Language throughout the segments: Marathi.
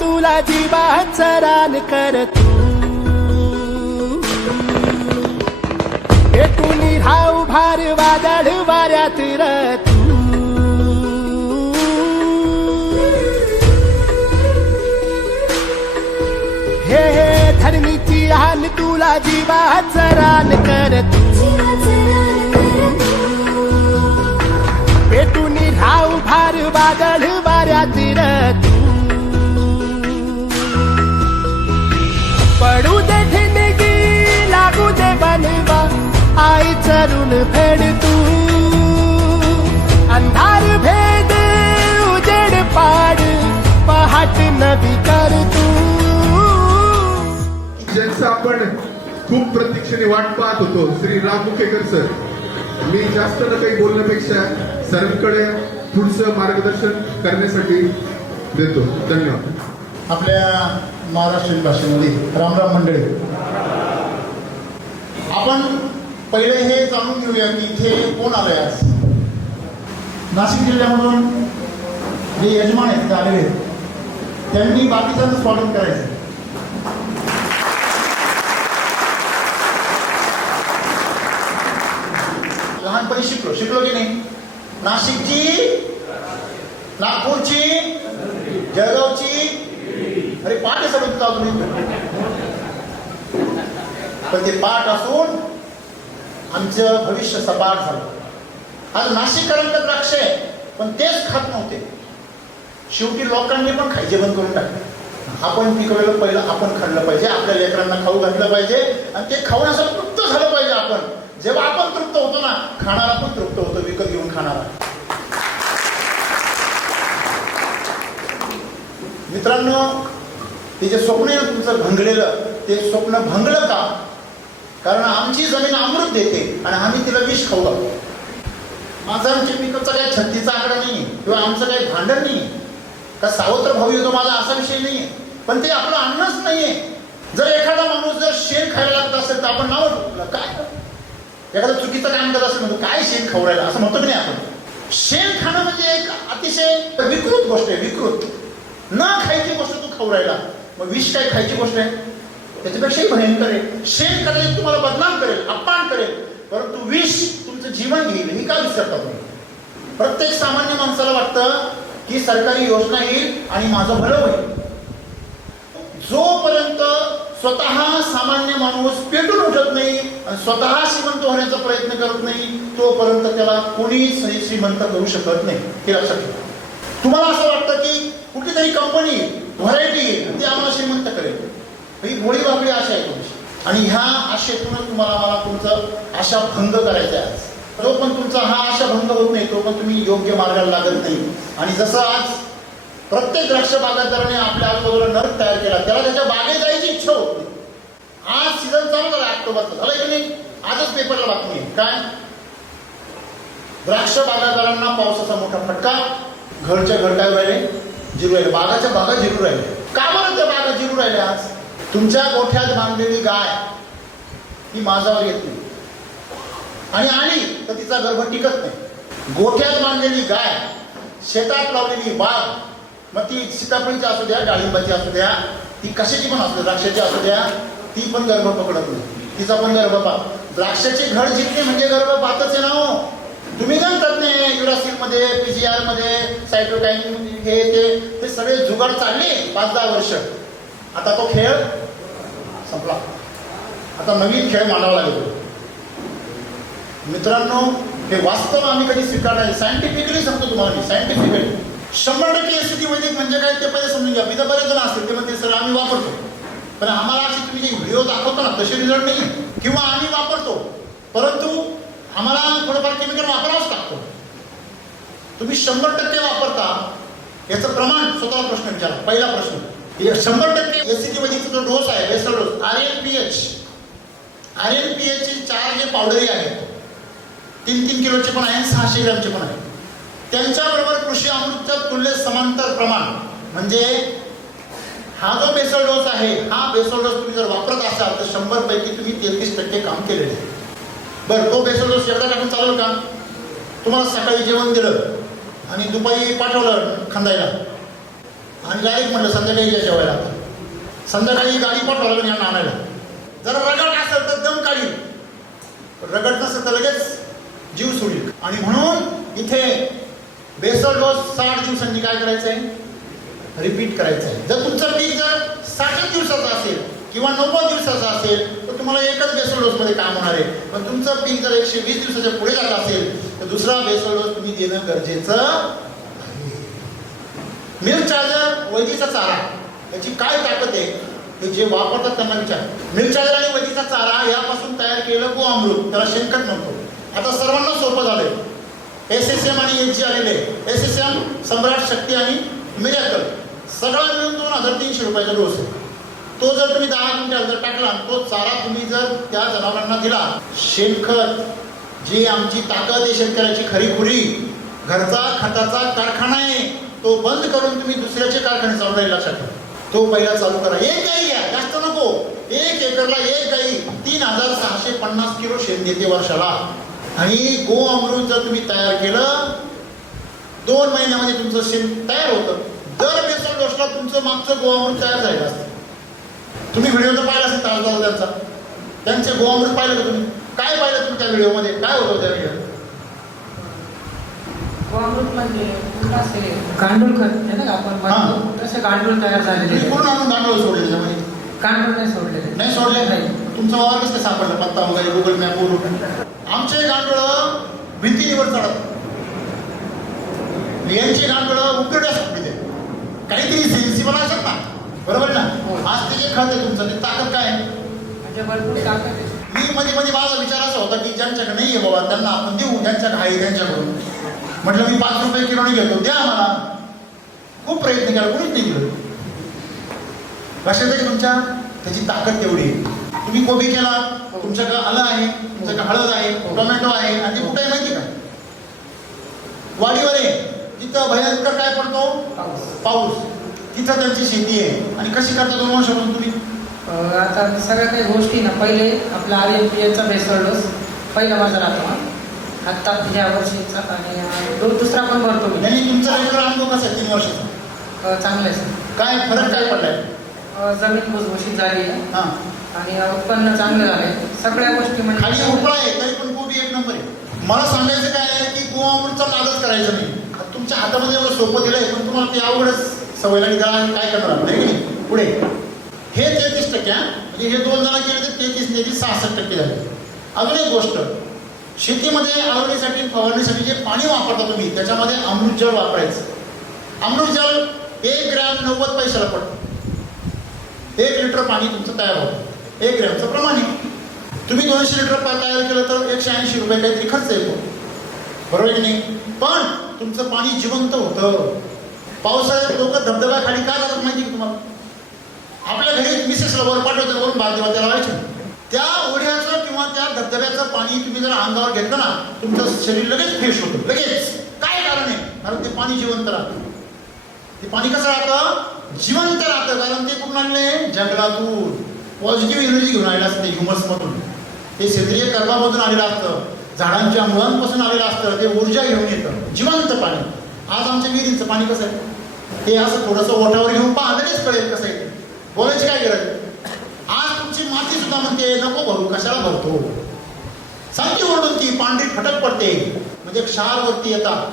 तुला जीवाचा रान कर तू पेटून राहू भार वादळ वाऱ्यात रथ हे हे धर्मीची हान तुला जीवाचा रान कर तू पेटून राहू भार वादळ वाऱ्यात रथ खूप प्रतीक्षेने वाट पाहत होतो श्री राम मुखेकर सर. मी जास्त न काही बोलण्यापेक्षा सरांकडे पुढचं मार्गदर्शन करण्यासाठी देतो. धन्यवाद. आपल्या महाराष्ट्रीयन भाषेमध्ये रामराम मंडळी. आपण पहिले हे जाणून घेऊया की इथे कोण आलंय आज? नाशिक जिल्ह्यामधून जे यजमान आहेत आलेले त्यांनी बाकीचं स्वागत करायचं. शिकलो. शिकलो की नाही? नाशिकची? नागपूरची? जळगावची? अरे पाठ आहे सगळं पण ते पाठ असून आमचं भविष्य सपाट झालं. आज नाशिककरांना द्राक्ष आहे पण तेच खात नव्हते. शेवटी लोकांनी पण खायचे बंद करून टाकले. आपण पिकवलेलं पहिलं आपण खाल्लं पाहिजे आपल्या लेकरांना खाऊ घातलं पाहिजे आणि ते खाऊन असं तृप्त झालं आपण. जेव्हा आपण तृप्त होतो ना खाणारा पण तृप्त होतो विकत घेऊन खाणारा. मित्रांनो ते जे स्वप्न आहे ना तुमचं भंगलेलं ते स्वप्न भंगलं का? कारण आमची जमीन अमृत देते आणि आम्ही तिला विष खाऊ लागतो माझा आमच्या पिकाचा काही छत्तीचा आकडा नाही किंवा आमचं काही भांडण नाही का सावत्र भाऊ येतो माझा असा विषय नाही पण ते आपलं अन्नच नाहीये. जर एखादा माणूस जर शेण खायला लागत असेल तर आपण नाव काय? एखादा चुकीचं काम करत असेल म्हणतो काय शेण खाऊ असं म्हणतो की नाही आपण? शेण खाणं म्हणजे एक अतिशय विकृत गोष्ट आहे विकृत. न खायची गोष्ट तू खाऊ मग विष काय खायची गोष्ट आहे? त्याच्यापेक्षाही भयंकर आहे. शेण करेल तुम्हाला बदनाम करेल अपमान करेल. परंतु विष तुमचं जीवन घेईल ही का विसरता तुम्ही? प्रत्येक सामान्य माणसाला वाटतं की सरकारी योजना येईल आणि माझं भलं होईल. जोपर्यंत स्वतः सामान्य माणूस पेटून उठत नाही आणि स्वतः श्रीमंत होण्याचा प्रयत्न करत नाही तोपर्यंत त्याला कोणीच श्रीमंत करू शकत नाही. हे लक्षात ठेवा. तुम्हाला असं वाटतं की कुठेतरी कंपनी व्हरायटी ती आम्हाला श्रीमंत करेल. ही गोळी वाकडी आशा आहे तुमची. आणि ह्या आशेतूनच तुम्हाला मला तुमचं आशा भंग करायचा आहे जो पण तुमचा हा आशा भंग होत नाही तो पण तुम्ही योग्य मार्गाला लागत नाही. आणि जसं आज प्रत्येक द्राक्ष बागायतदाराने आपल्या आजूबाजूला नर्क तयार केला. त्याला त्याच्या बागेत जायची इच्छा होती आज सीझन चालू झाला ऑक्टोबरचा झालं की नाही? आजच पेपरला बातमी आहे. काय? द्राक्ष बागायतदारांना पावसाचा मोठा फटका. घरच्या घर काय राहिले जिरू राहिले. बागाच्या बागा जिरू राहिले. का बरं त्या बागा जिरू राहिल्या आज? तुमच्या गोठ्यात बांधलेली गाय ती माझावर येत नाही. आणि आली तर तिचा गर्भ टिकत नाही. गोठ्यात बांधलेली गाय शेतात लावलेली बाग मग ती सीताफळीची असू द्या डाळिंबाची असू द्या ती कशाची पण असू द्या द्राक्षाची असू द्या ती पण गर्भ पकडत नाही. तिचा पण गर्भपात द्राक्षाची घड जिंकणे म्हणजे गर्भपातच आहे ना हो. तुम्ही काय नाही युरासिलमध्ये पीसीआरमध्ये सायटोकाईन हे ते ते सगळे जुगाड चालले पाच दहा वर्ष. आता तो खेळ संपला. आता नवीन खेळ मांडावा लागेल. मित्रांनो हे वास्तव आम्ही कधी स्वीकारणार सायंटिफिकली सांगतो तुम्हाला मी. सायंटिफिकली शंभर टक्के एसीटी वैदिक म्हणजे काय ते पहिले समजून घ्या. मी तर बरेच जण असतील ते म्हणते सर आम्ही वापरतो. पण आम्हाला अशी तुम्ही जे व्हिडिओ दाखवतो ना तसे रिझल्ट नाही किंवा आम्ही वापरतो. परंतु आम्हाला थोडंफार केमिकल वापरावंच लागतो. तुम्ही शंभर टक्के वापरता याचं प्रमाण स्वतःला प्रश्न विचारा. पहिला प्रश्न. हे शंभर टक्के एसीटी वैदिकचा जो डोस आहे basal dose R N P H R N P H चार जे पावडरी आहेत तीन तीन किलोचे पण आहे सहाशे ग्रॅमचे पण आहे. त्यांच्याबरोबर कृषी अमृतच्या तुल्य समांतर प्रमाण म्हणजे हा जो बेसल डोस आहे हा बेसल डोस तुम्ही जर वापरत असाल तर शंभर पैकी तुम्ही तेहतीस टक्के काम केलेले बरं तो बेसल डोस एकदा टाकून चालेल का? तुम्हाला सकाळी जेवण दिलं आणि दुपारी पाठवलं खांदायला. आणि डायरेक्ट म्हटलं संध्याकाळी या जेवायला. आता संध्याकाळी गाडी पाठवलं पण यांना आणायला. जर रगड असेल तर दम काढील रगड नसेल तर लगेच जीव सोडील आणि म्हणून इथे बेसल डोस साठ दिवसांनी काय करायचं आहे रिपीट करायचं आहे जर तुमचं पीक जर साठच दिवसाचं असेल किंवा नव्वद दिवसाचं असेल तर तुम्हाला एकच बेसल डोसमध्ये काम होणार आहे. पण तुमचं पीक जर एकशे वीस दिवसाच्या पुढे जात असेल तर दुसरा बेसल डोस तुम्ही देणं गरजेचं आहे. मिल्क चार्जर वैदीचा चारा. याची काय ताकद आहे? हे जे वापरतात त्यांना विचार. मिल्क चार्जर आणि वैदीचा चारा यापासून तयार केलं गो अमृत त्याला शेणखत म्हणतो. आता सर्वांना सोपं झालंय. एस एस एम आणि एच जी आलेले एस एस एम सम्राट शक्ती आणि मिरॅकल सगळा मिळून दोन हजार तीनशे रुपयाचा डोस आहे. तो जर तुम्ही दहा क्विंटल जर टाकला तो चारा तुम्ही जर त्या जनावरांना दिला शेणखत जी आमची ताकद आहे शेतकऱ्याची खरीखुरी घरचा खताचा कारखाना आहे तो बंद करून तुम्ही दुसऱ्याचे कारखाने चालू राहील लक्षात ठेवा. तो पहिला चालू करा. एक गाई घ्या जास्त नको. एक एकरला एक गाई तीन हजार सहाशे पन्नास किलो शेण देते वर्षाला. आणि गो अमृत जर तुम्ही तयार केलं दोन महिन्यामध्ये तुमचं शेण तयार होतं. दर बेसल डोसला तुमचं मागचं गो अमृत तयार झालेलं असतं. तुम्ही व्हिडिओ तर पाहिला असेल ताजा त्यांचा. त्यांचे गो अमृत पाहिलं का तुम्ही? काय पाहिलं तुम्ही त्या व्हिडिओमध्ये काय होतं त्या व्हिडिओ अमृत म्हणजे गांडूळ खत आहे ना आपण तसे गांडूळ तयार झालेले. पूर्ण आणून गांडूळ सोडले त्याच्यामध्ये गांडूळ नाही सोडलेले. नाही सोडले? नाही. तुमचा वावर कसं सापडलं? पत्ता वगैरे गुगल मॅप वरून. आमचे गांडूळ भिंतीवर चढत. यांची गांडूळ उकडे सुटते काहीतरी सेन्सिबल असत ना? बरोबर ना? हो. आज ते जे खत आहे तुमचं ते ताकद काय. मी मध्ये मध्ये माझा विचार असा होता की ज्यांच्याकडे नाही आहे बाबा त्यांना आपण देऊ ज्यांच्याकडे आहे त्यांच्याकडून. म्हटलं मी पाच रुपये किलोने घेतो द्या मला खूप प्रयत्न केला कोणीच नाही केलं. लक्षात आहे तुमच्या? त्याची ताकद तेवढी आहे. तुम्ही कोबी केला तुमच्याकडे आलं आहे तुमच्याकडे हळद आहे टोमॅटो आहे आणि ते कुठे आहे माहिती का? वाडीवर आहे तिथं भयंकर काय पडतो? पाऊस. तिथं त्यांची शेती आहे. आणि कशी करता दोन वर्षापासून तुम्ही? आता सगळ्या काही गोष्टी ना पहिले आपला आर एम पी एचा बेसळ डोस पहिला माझा राहतो हा आत्ता ह्या वर्षीचा आणि दुसरा पण भरतो मी. नाही तुमचा रेग्युलर अनुभव कसा आहे तीन वर्षाचा? चांगलं आहे सर. काय फरक काय पडलाय? जमीन भुसभुशीत झाली आहे. हा. आणि उत्पन्न चांगलं आहे. सगळ्या गोष्टी म्हणजे खाली म्हणजे उपळा आहे तरी पण कोबी एक नंबर आहे. मला सांगायचं काय आहे की गोवामृतचा नादच करायचा नाही. तुमच्या हातामध्ये एवढं सोपं दिलंय पण तुम्हाला ते आवडच सवय लागली. त्याला काय करणार नाही की पुढे. हे तेहतीस टक्के म्हणजे हे दोन जण केले तर तेहतीस तेहतीस सहासष्ट टक्के झाले. अजून एक गोष्ट. शेतीमध्ये आवडीसाठी फवारणीसाठी जे पाणी वापरता तुम्ही त्याच्यामध्ये अमृत जल वापरायचं. अमृत जल एक ग्रॅम नव्वद पैशाला पडतं. एक लिटर पाणी तुमचं तयार होतं. एक ग्रॅमचं प्रमाण आहे. तुम्ही दोनशे लिटर पा- तयार केलं तर एकशे ऐंशी रुपये काहीतरी खर्च येतो. बरोबर की नाही? पण तुमचं पाणी जिवंत होतं. पावसाळ्यात लोक धबधब्याखाली काय जातात माहिती आहे का तुम्हाला? आपल्या घरी मिसेसला वर पाठवतो वरून बाग देवा त्याला लावायचे. त्या ओढ्याचं किंवा त्या धबधब्याचं पाणी तुम्ही जर अंगावर घेतलं ना तुमचं शरीर लगेच फ्रेश होतं. लगेच. काय कारण आहे? कारण ते पाणी जिवंत राहतं. ते पाणी कसं राहतं? जिवंत राहतं. कारण ते कुठून आणले जंगलातून. पॉझिटिव्ह एनर्जी घेऊन आलेलं असतं ह्युमसमधून ते सेंद्रिय कर्मामधून आलेलं असतं. झाडांच्या मुळांपासून आलेलं असतं. ते ऊर्जा घेऊन येतं. जिवंत पाणी. आज आमच्या विहिरीचं पाणी कसं आहे? ते असं थोडंसं ओठावर घेऊन पहा कळेल कसं आहे बोलायची काय गरज आज तुमची माती सुद्धा म्हणते नको भरू कशाला भरतो? सांगते ओरडून ती पांढरी फटक पडते. म्हणजे क्षार वरती येतात.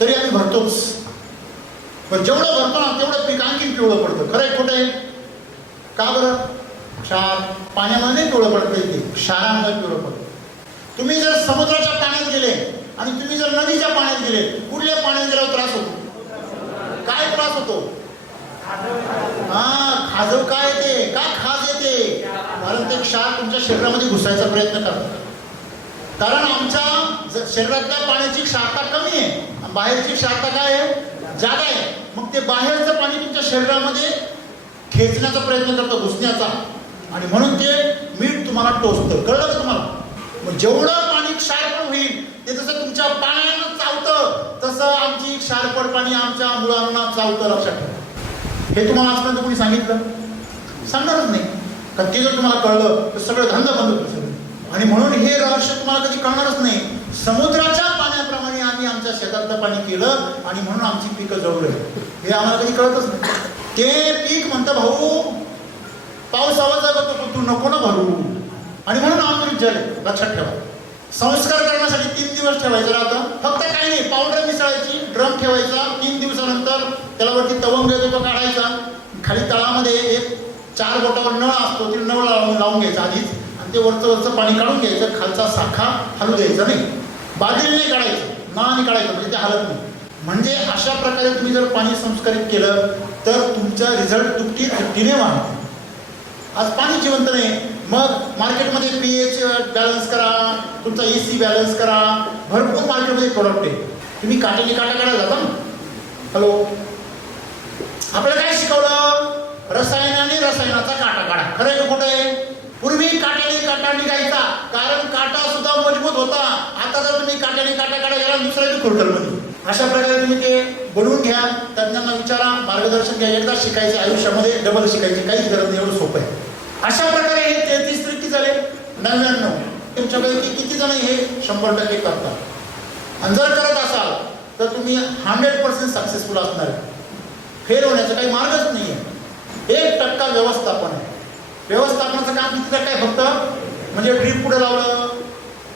तरी आम्ही भरतोच. पण जेवढं भरतो ना तेवढं पीक आणखीन पिवळं पडतं. खरं आहे खोटं आहे? का बरं? क्षार पाण्यामध्ये नाही पिवळं पडतं ते क्षारामध्ये पिवळं पडतं तुम्ही जर समुद्राच्या पाण्यात गेले आणि तुम्ही जर नदीच्या पाण्यात गेले कुठल्या पाण्यात गेल्यावर त्रास होतो? काय त्रास होतो? हा खाजव काय येते? का खाज येते? कारण ते क्षार तुमच्या शरीरामध्ये घुसायचा प्रयत्न करतात. कारण आमच्या शरीरातल्या पाण्याची क्षारता कमी आहे. आणि बाहेरची क्षारता काय आहे? जादा आहे. मग ते बाहेरचं पाणी तुमच्या शरीरामध्ये खेचण्याचा प्रयत्न करतं घुसण्याचा. आणि म्हणून ते मीठ तुम्हाला टोचतं. कळलं तुम्हाला? मग जेवढं पाणी क्षारपण होईल ते जसं तुमच्या पाण्यानं चावतं तसं आमची क्षारपण पाणी आमच्या मुलांना चावतं लक्षात ठेवा. हे तुम्हाला आजपर्यंत कोणी सांगितलं? सांगणारच नाही. कारण ते जर तुम्हाला कळलं तर सगळं धंदा बंद होतं आणि म्हणून हे रहस्य तुम्हाला कधी कळणारच नाही. समुद्राच्या पाण्याप्रमाणे आम्ही आमच्या शेतातलं पाणी केलं आणि म्हणून आमची पिकं जवळ हे आम्हाला कधी कळतच नाही. ते पीक म्हणतं भाऊ पाऊस आवाज जागत तू नको ना भरू. आणि म्हणून आमचं जल लक्षात ठेवा. संस्कार करण्यासाठी तीन दिवस ठेवायचं राहतं. फक्त काही नाही पावडर मिसळायची ड्रम ठेवायचा तीन दिवसानंतर त्याला वरती तवंग येतो तो काढायचा. खाली तळामध्ये एक चार बोटावर नळ असतो ते नळ लावून लावून घ्यायचा आधीच. आणि ते वरचं वरचं पाणी काढून घ्यायचं खालचा साखा हलू द्यायचा नाही. बादली नाही काढायचं आणि काढायचं म्हणजे ते हलत नाही. म्हणजे अशा प्रकारे तुम्ही जर पाणी संस्कारित केलं तर तुमचा रिझल्ट तुटकी तुटीने वाढतो आज पाणी जिवंत नाही. मग मार्केटमध्ये पी एच बॅलन्स करा तुमचा ए सी बॅलन्स करा. भरपूर मार्केटमध्ये प्रोडक्ट आहे. तुम्ही काटेली काटा काढा जाता ना? हॅलो आपल्याला काय शिकवलं? रसायनाने रसायनाचा काटा काढा खरं आहे का आहे? पूर्वी काट्याने काटा निघायचा कारण काटा सुद्धा मजबूत होता. आता जर तुम्ही काट्याने काटा काढा गेला दुसऱ्याच्या खुरटल अशा प्रकारे तुम्ही ते बनवून घ्या तज्ञांना विचारा मार्गदर्शन घ्या एकदा शिकायचे आयुष्यामध्ये डबल शिकायची काहीच गरज नाही एवढं सोपं आहे. अशा प्रकारे हे तेहतीस किती झाले नव्याण्णव. तुमच्यापैकी किती जण हे शंभर टक्के करतात? आणि जर करत असाल तर तुम्ही हंड्रेड पर्सेंट सक्सेसफुल असणार फेल होण्याचा काही मार्गच नाही आहे एक टक्का व्यवस्थापन आहे. व्यवस्थापनाचं काम किती टक्का आहे फक्त? म्हणजे ड्रीप कुठं लावलं?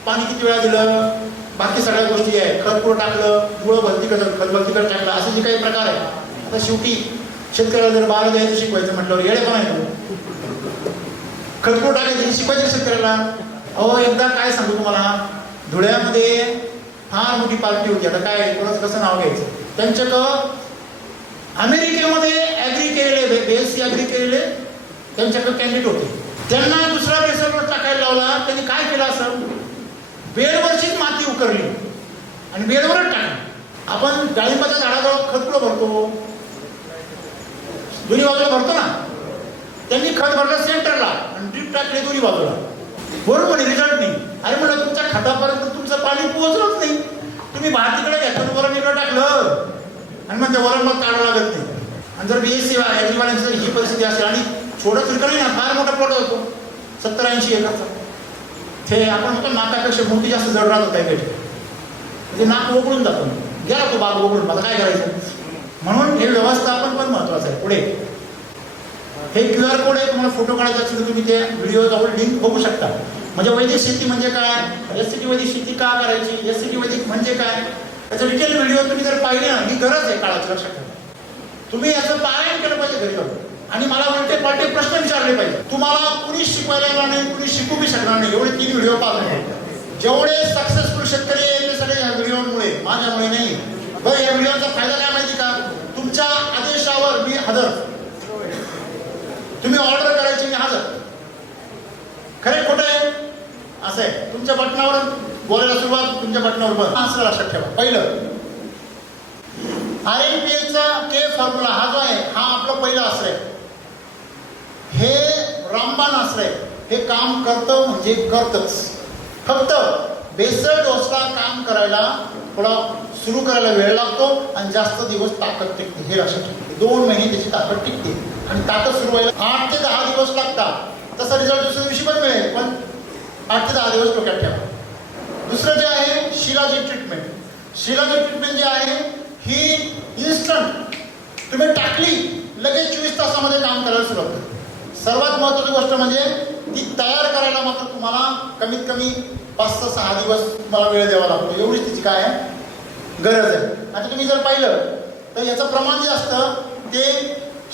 पाणी किती वेळा दिलं? बाकी सगळ्या गोष्टी आहे. खत टाकलं? मुळं भलतीकडं खत भलतीकडे टाकलं. असे जे काही प्रकार आहे. आता शेवटी शेतकऱ्याला जर बाळ द्यायचं शिकवायचं म्हटल्यावर येडे पण आहे खतपूर टाकायचं? शिकवायचं शेतकऱ्याला? अहो एकदा काय सांगू तुम्हाला? धुळ्यामध्ये फार मोठी पार्टी होती. आता काय कोणाचं कसं नाव घ्यायचं? त्यांच्याकडं अमेरिकेमध्ये ॲग्री केलेले बीएससी ॲग्री केलेले त्यांच्याकडे कॅन्डिडेट होते. त्यांना दुसरा बेसरवर टाकायला लावला. त्यांनी काय केलं असं? बेडवरचीच माती उकरली. आणि बेडवरच टाकली. आपण डाळिंबाच्या झाडाजवळ खत कुठं भरतो? दोन्ही बाजूला भरतो ना? त्यांनी खत भरलं सेंटरला आणि ड्रीप टाकली दोन्ही बाजूला. बरोबर म्हणे रिझल्ट नाही. अरे म्हणलं तुमच्या खतापर्यंत तुमचं पाणी पोहोचलंच नाही. तुम्ही भातीकडे घ्या वरण इकडे टाकलं. आणि मग त्या वरण मग काढावं लागत नाही. आणि जर बी एस सी ॲग्रीवाल्यांची ही परिस्थिती असेल आणि छोटं चिरकणी ना फार मोठा प्लॉट होतो. सत्तर ऐंशी एकरचा ते आपण म्हणतो नाकापेक्षा मोठी जास्त जड राहतो काही काही. म्हणजे नाक उघडून जातो. गेला तो बाग उघडून मला काय करायचं? म्हणून हे व्यवस्थापन पण महत्वाचं आहे. पुढे. हे क्यू आर कोड आहे तुम्हाला फोटो काढायचा असेल तर तुम्ही ते व्हिडिओ आपण लिंक बघू शकता. म्हणजे वैदिक शेती म्हणजे काय? एस सी टी वैदिक शेती का करायची? एस सी टी वैदिक म्हणजे काय? त्याचा डिटेल व्हिडिओ तुम्ही जर पाहिले ना ही गरज आहे काळाची लक्षात ठेवा. तुम्ही याचं पारायण केलं पाहिजे घरी जाऊन. आणि मला वाटते पाटील प्रश्न विचारले पाहिजे. तुम्हाला कुणी शिकवायला येणार नाही कुणी शिकू बी शकणार नाही एवढे तीन व्हिडिओ पाहतो जेवढे सक्सेसफुल शेतकरी आहेत ते सगळे या व्हिडिओमुळे माझ्यामुळे नाही. बरं या व्हिडिओचा फायदा काय माहिती का? तुमच्या आदेशावर मी हजर. तुम्ही ऑर्डर करायची मी हजर. खरे खोटं आहे? असं आहे. तुमच्या बटनावर बोलायला सुरुवात तुमच्या बटनावर बंद. असं लक्षात ठेवा. पहिलं आर एन पी एचा के फॉर्म्युला हा जो आहे हा आपलं पहिलं आहे. हे रामबाण आश्रय हे काम करतं म्हणजे करतच. फक्त बेसळ डोसला काम करायला थोडा सुरू करायला वेळ लागतो आणि जास्त दिवस ताकद टिकते. हे लक्षात ठेवा. दोन महिने त्याची ताकद टिकते. आणि ताकद सुरू व्हायला आठ ते दहा दिवस लागतात. तसा रिझल्ट दुसऱ्या दिवशी पण मिळेल पण आठ ते दहा दिवस डोक्यात ठेवा. दुसरं जे आहे शिलाजी ट्रीटमेंट शिलाजी ट्रीटमेंट जे आहे ही इन्स्टंट तुम्ही टाकली लगेच चोवीस तासामध्ये काम करायला सुरुवात सर्वात महत्वाची गोष्ट म्हणजे ती तयार करायला मात्र तुम्हाला कमीत कमी पाच ते सहा दिवस तुम्हाला वेळ द्यावा लागतो. एवढीच तिची काय आहे गरज आहे. आता तुम्ही जर पाहिलं तर याचं प्रमाण जे असतं ते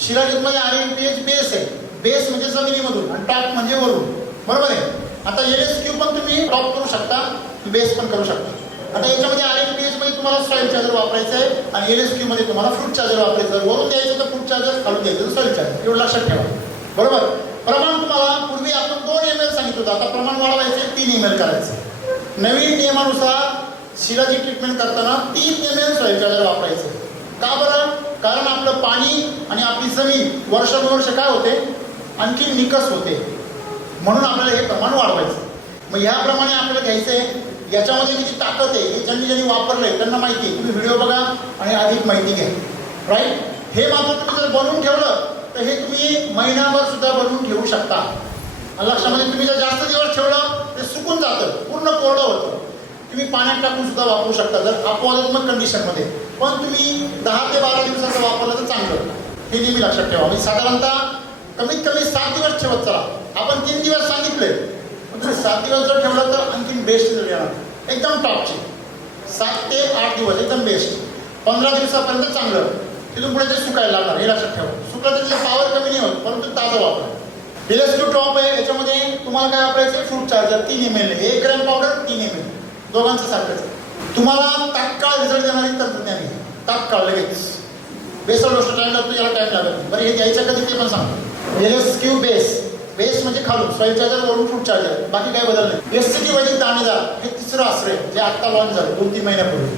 शिलाजीतमध्ये R N P H base आहे. बेस म्हणजे जमिनीमधून आणि टॉप म्हणजे वरून. बरोबर आहे? आता एल एस क्यू पण तुम्ही टॉप करू शकता बेस पण करू शकता. आता याच्यामध्ये आर एन पी एच मध्ये तुम्हाला सॉईल चार्जर वापरायचं आहे आणि एल एस क्यू मध्ये तुम्हाला फ्रूट चार्जर वापरायचं वरून द्यायचं तर फ्रूट चार्जर खालून द्यायचं सॉईल चार्जर. एवढं लक्षात ठेवा. बरोबर? प्रमाण तुम्हाला पूर्वी आपण दोन एम एल सांगितलं होतं. आता प्रमाण वाढवायचे तीन एम एल करायचं. नवीन नियमानुसार शिलाची ट्रीटमेंट करताना तीन एम एल सॉईल वापरायचे. वापरायचं का बरं? कारण आपलं पाणी आणि आपली जमीन वर्षानुवर्ष काय होते? आणखी निकस होते. म्हणून आपल्याला हे प्रमाण वाढवायचं. मग ह्याप्रमाणे आपल्याला घ्यायचं आहे. याच्यामध्ये किती ताकद आहे हे ज्यांनी ज्यांनी वापरलंय त्यांना माहिती आहे. तुम्ही व्हिडिओ बघा आणि अधिक माहिती घ्या. राईट हे मात्र तुम्ही जर बनवून ठेवलं तर हे तुम्ही महिनाभर सुद्धा बनवून ठेवू शकता. लक्षामध्ये तुम्ही जर जास्त दिवस ठेवलं ते सुकून जातं. पूर्ण कोरडं होतं. तुम्ही पाण्यात टाकून सुद्धा वापरू शकता. जर अपवादात्मक कंडिशनमध्ये पण तुम्ही दहा ते बारा दिवसाचं वापरलं तर चांगलं. हे नेहमी लक्षात ठेवा. मी साधारणतः कमीत कमी सात दिवस ठेवत चला. आपण तीन दिवस सांगितले. पण तुम्ही सात दिवस जर ठेवलं तर आणखीन बेस्ट रिझल्ट येणार. एकदम टॉपचे सात ते आठ दिवस एकदम बेस्ट पंधरा दिवसापर्यंत चांगलं. तिथून पुढे ते सुकायला लागणार हे लक्षात ठेवा. सुकलं तर पावर कमी नाही होत परंतु ताजं वापर. रिलेक्स टॉप आहे याच्यामध्ये तुम्हाला काय वापरायचं? फ्रूट चार्जर तीन एम एल एक ग्रॅम पावडर तीन एम एल दोघांचं सारखंच. तुम्हाला तात्काळ रिझल्ट देणारी तंत्रज्ञान आहे. तात्काळ लगेच. बेसर गोष्ट टाइम लागतो याला टाइम लागत नाही. बरं हे द्यायच्या कधी ते पण सांगतो. रिलेक्स क्यू बेस बेस म्हणजे खालून. सॉईल चार्जर वरून फ्रूट चार्जर बाकी काय बदल नाही. एस टी वैदिक दाणेदार. हे तिसरं आश्रय जे आत्ता लॉन्च झालं दोन तीन महिन्यापूर्वी.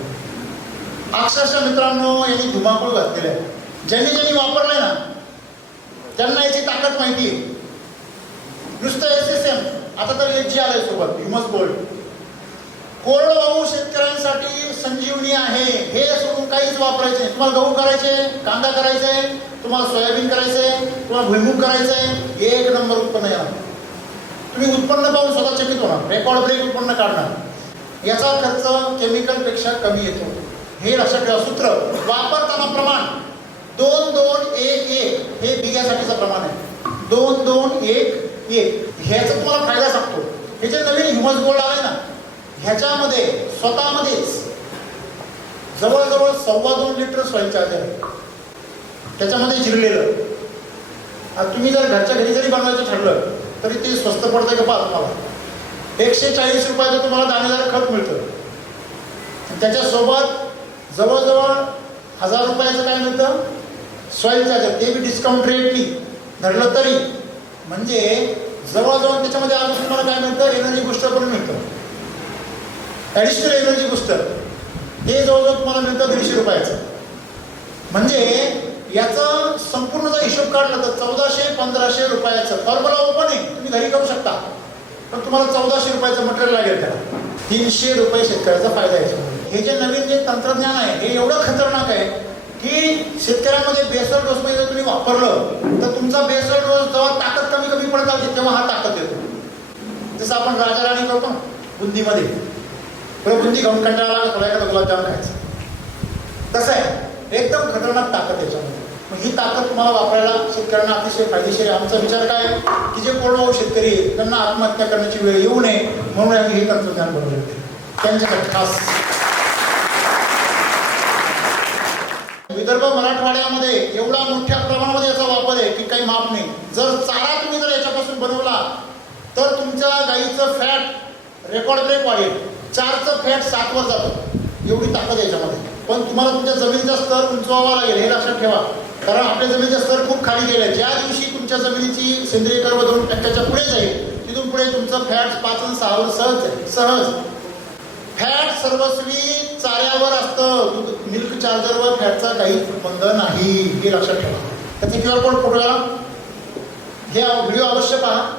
अक्षरशः मित्रांनो यांनी धुमाकूळ घातलेला आहे. ज्यांनी ज्यांनी वापरलंय ना त्यांना याची ताकद माहिती आहे. नुसतं एस एस एम आता तर एच जी आलंय सोबत ह्युमस गोल्ड कोरडवाहू शेतकऱ्यांसाठी संजीवनी आहे. हे सोडून काहीच वापरायचे तुम्हाला गहू करायचे कांदा करायचे तुम्हाला सोयाबीन करायचंय तुम्हाला भुईमुग करायचंय एक नंबर उत्पन्न येणार. तुम्ही उत्पन्न पाहून स्वतः चकित होणार. रेकॉर्ड ब्रेक उत्पन्न काढणार. याचा खर्च केमिकलपेक्षा कमी येतो. हे लक्षात ठेवा सूत्र. वापरताना प्रमाण. दोन दोन एक एक. हे बिघ्यासाठीचं प्रमाण आहे. दोन दोन एक एक. ह्याचा तुम्हाला फायदा सांगतो. हे जे नवीन ह्युमस गोल्ड आले ना ह्याच्यामध्ये स्वतःमध्येच जवळजवळ सव्वा दोन लिटर स्वयंचार्ज आहे. त्याच्यामध्ये जिरलेलं. तुम्ही जर घरच्या घरी जरी बनवायचं ठरलं तरी ते स्वस्त पडतं का पाहा तुम्हाला? एकशे चाळीस रुपयाचं तुम्हाला दाणेदार खत मिळतं. त्याच्यासोबत जवळजवळ हजार रुपयाचं काय मिळतं सॉईल चार्जर ते बी डिस्काउंट रेटनी धरलं तरी. म्हणजे जवळजवळ त्याच्यामध्ये आज तुम्हाला काय मिळतं एनर्जी बुस्टर पण मिळतं. ॲडिशनल एनर्जी बुस्टर हे जवळजवळ तुम्हाला मिळतं दीडशे रुपयाचं. म्हणजे याचा संपूर्ण जर हिशोब काढला तर चौदाशे पंधराशे रुपयाचं. फॉर्म्युला ओपन आहे. तुम्ही घरी करू शकता. पण तुम्हाला चौदाशे रुपयाचं मटेरियल लागेल त्याला. तीनशे रुपये शेतकऱ्याचा फायदा आहे. याच्यामध्ये. हे जे नवीन जे तंत्रज्ञान आहे हे एवढं खतरनाक आहे की शेतकऱ्यांमध्ये बेसल डोस मध्ये जर तुम्ही वापरलं तर तुमचा बेसल डोस जेव्हा ताकद कमी कमी पडत जाते तेव्हा हा ताकद येतो. जसं आपण राजा राणी करतो ना बुंदीमध्ये. बरं बुंदी खाऊन कंटाळा आला एखादा गुलाबजाम खायचं. तसं आहे. एकदम खतरनाक ताकद याच्यामध्ये. मग ही ताकद तुम्हाला वापरायला शेतकऱ्यांना अतिशय फायदेशीर आहे. आमचा विचार काय आहे? की जे कोरडवाहू शेतकरी त्यांना आत्महत्या करण्याची वेळ येऊ नये म्हणून आम्ही हे तंत्रज्ञान बनवले त्यांच्यासाठी खास विदर्भ मराठवाड्यामध्ये एवढा मोठ्या प्रमाणामध्ये याचा वापर आहे की काही माप नाही. जर चारा तुम्ही जर याच्यापासून बनवला तर तुमच्या गाईचं फॅट रेकॉर्ड ब्रेक वाढेल. चारचं फॅट सातवर जातं. एवढी ताकद आहे याच्यामध्ये. पण तुम्हाला तुमच्या जमिनीचा स्तर उंचवावा लागेल हे लक्षात ठेवा. कारण आपल्या जमिनीचा स्तर खूप खाली गेलाय. ज्या दिवशी तुमच्या जमिनीची सेंद्रिय कर्ब दोन टक्क्याच्या पुढे जाईल तिथून पुढे तुमचं फॅट पाच आणि सहावर सहज आहे. सहज. फॅट सर्वस्वी चाऱ्यावर असतं. दूध मिल्क चार्जरवर फॅटचा काही बंध नाही हे लक्षात ठेवा. त्याचे क्यू आर कोड फोटो हे व्हिडिओ अवश्य पहा.